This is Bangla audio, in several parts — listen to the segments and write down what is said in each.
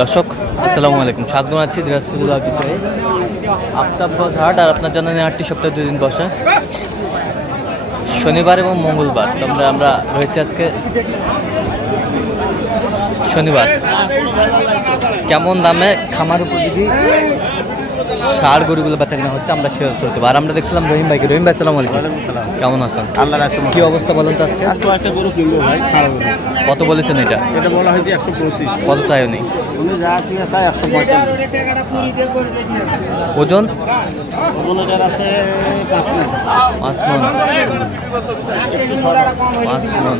দর্শক আসসালামু আলাইকুম, স্বাগত জানাচ্ছি দিনাজপুর জেলা ঐতিহ্যবাহী আফতাবগঞ্জ হাট। আর আপনার জানেন হাটটি সপ্তাহে 2 দিন বসে, শনিবার এবং মঙ্গলবার। তো আমরা রয়েছি আজকে শনিবার। কেমন দামে খামার উপযোগী ষাঁড় গরুগুলো বেচা কেনা হচ্ছে আমরা শেয়ার করতে পারি। আর আমরা দেখছিলাম রহিম ভাইকে। রহিম ভাই আসসালামু আলাইকুম, কেমন আছেন? কি অবস্থা বলেন তো আজকে? একটা গরু কিনবো ভাই, কত বলেছেন এটা? এটা বলা হয়েছে 125। কত চাইও নেই? উনি যা ঠিক আছে 145। ওজন? ওজন এটার আছে 5 মণ। 5 মণ। 5 মণ।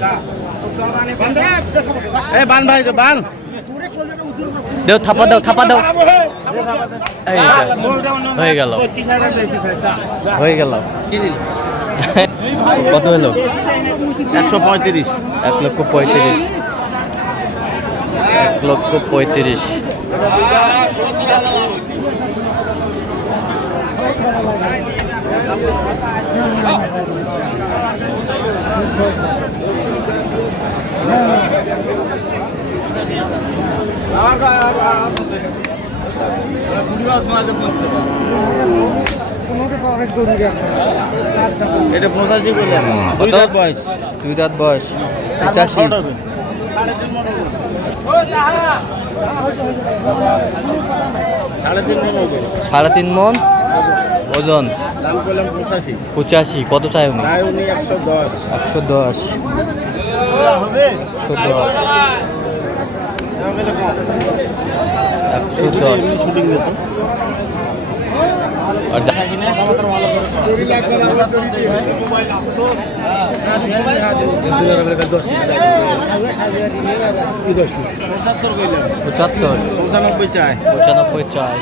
এই বান ভাই, বান দেও, থাপা দাও, থাপা দাও। এই হয়ে গেল, হয়ে গেল। কত হলো? 135। 1,35,000। 1,35,000। এটা 85 করলাম। দুই দাঁত বয়স। 2 দাঁত বয়স। 85। 3.5 মণ ওজন। দাম করলাম 85। 85। কত চাই উনি? তাই উনি 110। 110। 110। 110। শুটিং নিত আর যা- পঁচাত্তর। 95 চাই। 95 চাই।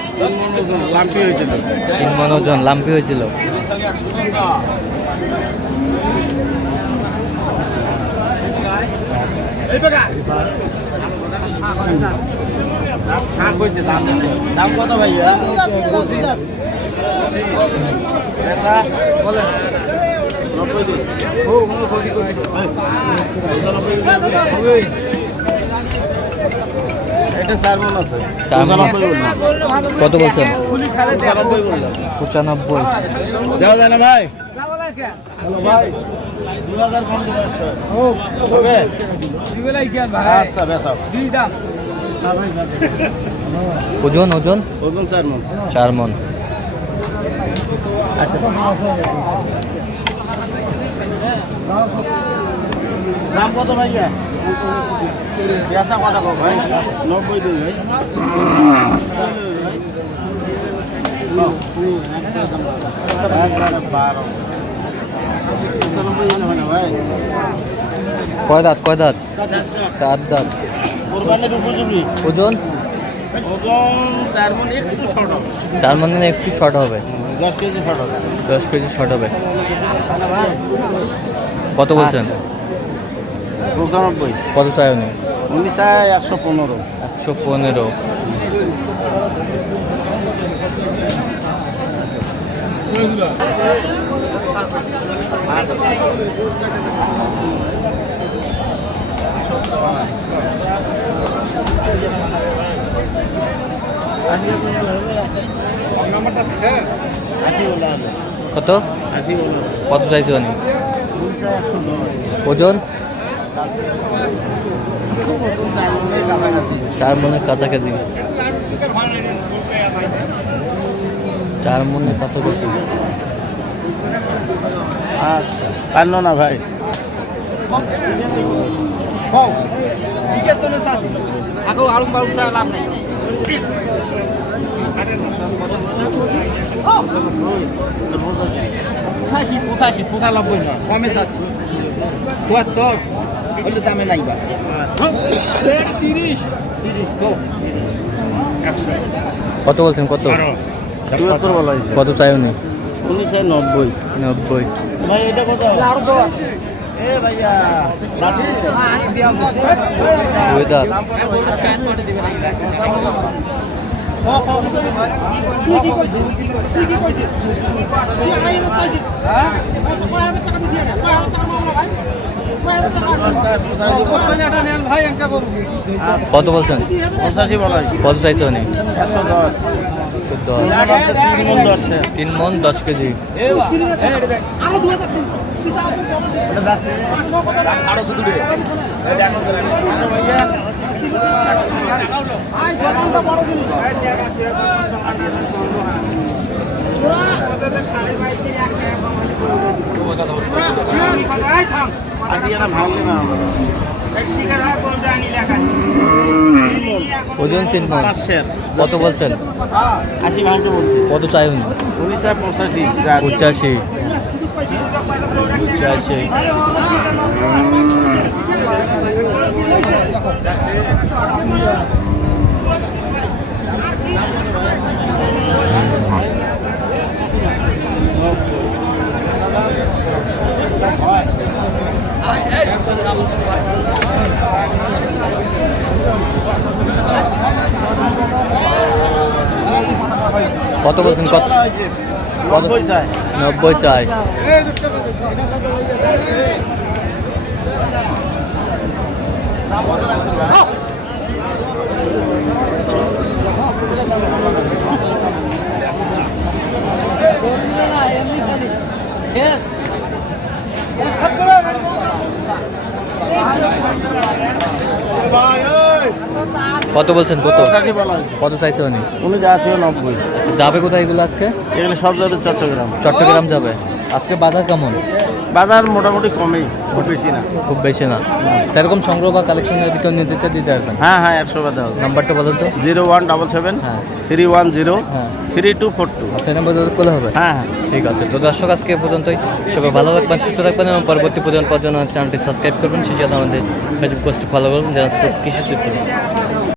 লাম্পি হয়েছিল। 3 মণ ওজন, লাম্পি হয়েছিল। দাম কত ভাইয়া? এটা 4 মণ আছে। 4 মণ। 95 বললাম। কত বলছেন? 95 বললাম। 95। দেওয়া যায় না ভাই? হ্যালো ভাই, 2000 কম দিলে হবে? আচ্ছা বেসাও। ওজন? ওজন ওজন 4 মণ। 4 মণ। দাম কত ভাইয়া? বেচা কত কো ভাই? 90 দিন ভাই। কয় দাঁত? কয় দাঁত? 4 দাঁত। কোরবানির উপযোগী। ওজন? ওজন 4 মণ, একটু শর্ট হবে। 4 মণ একটু শর্ট হবে। 10 কেজি শর্ট হবে। 10 কেজি শর্ট হবে। কত বলছেন? 95। কত চাই উনি? উনি চায় 115। 115। কত? 80 বললাম। কত চাইছে উনি? উনিটা 110। ওজন? 4 4 মণের কাছাকাছি। মণের কাছাকাছি। 4 মণের কাছাকাছি। আর পারল না ভাই। দামে নাই বা 30। কত বলছেন? কত? 74 বলা হয়েছে। কত চাই উনি? উনি চাই 90। 90। ভাই এটা কত? এ ভাইয়া দুই দাঁত। কত বলছেন? 85 বলা হয়েছে। কত চাইছো নি? 110 3 মণ 10 এর। 3 মন 10 কেজি। ওজন 3 মন। কত বলছেন? 80 ভাঙতে বলছে। কত চাই উনি? উনি চায় 85 85। 85। কত বলছেন? কত? 90 চায়। 90 চাই। কত বলছেন? কত? 85 বলা হয়েছে। কত চাইছে উনি? উনি যা আছে 90। আচ্ছা, যাবে কোথায় এগুলো আজকে? এগুলো সব যাবে চট্টগ্রাম। চট্টগ্রাম যাবে। আজকে বাজার কেমন? বাজার মোটামুটি কমেই, খুব বেশি না। খুব বেশি না। সেরকম সংগ্রহ বা কালেকশন যদি কেউ নিতে চায় দিতে পারবেন। হ্যাঁ হ্যাঁ 100 বাদে হবে। নাম্বারটা বলুন তো। 0177 হ্যাঁ 310 হ্যাঁ 3242। আচ্ছা, নাম্বার করলে হবে। হ্যাঁ হ্যাঁ। ঠিক আছে। তো দর্শক, আজকে এ পর্যন্তই। সবাই ভালো থাকবেন, সুস্থ থাকবেন এবং পরবর্তী প্রজন্ম চ্যানেলটি সাবস্ক্রাইব করবেন। সেই সাথে আমাদের ফেসবুক পোস্ট ফলো করবেন, কৃষি চিত্র।